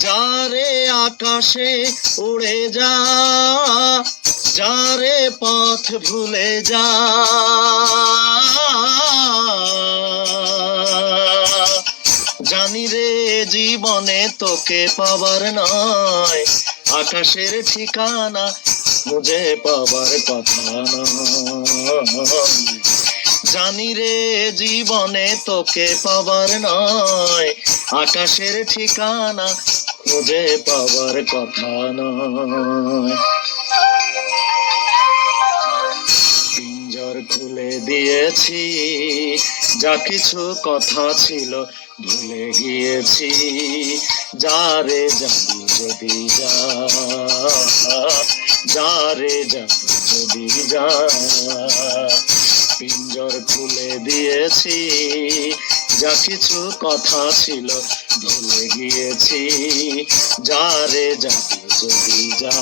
যারে আকাশে উড়ে যা, যারে পথ ভুলে যা, জানি রে জীবনে তোকে পাবার নয়, আকাশের ঠিকানা খুঁজে পাবার কথা নয়। জানি রে জীবনে তোকে পাবার নয়, আকাশের ঠিকানা খুঁজে পাবার কথা নয়। পিঞ্জর খুলে দিয়েছি, যা কিছু কথা ছিল ভুলে গিয়েছি। যারে যাবি যদি যা, যারে যাবি যদি যা। পিঞ্জর খুলে দিয়েছি, যা কিছু কথা ছিল ভুলে গিয়েছি। যারে যাবি যদি যা।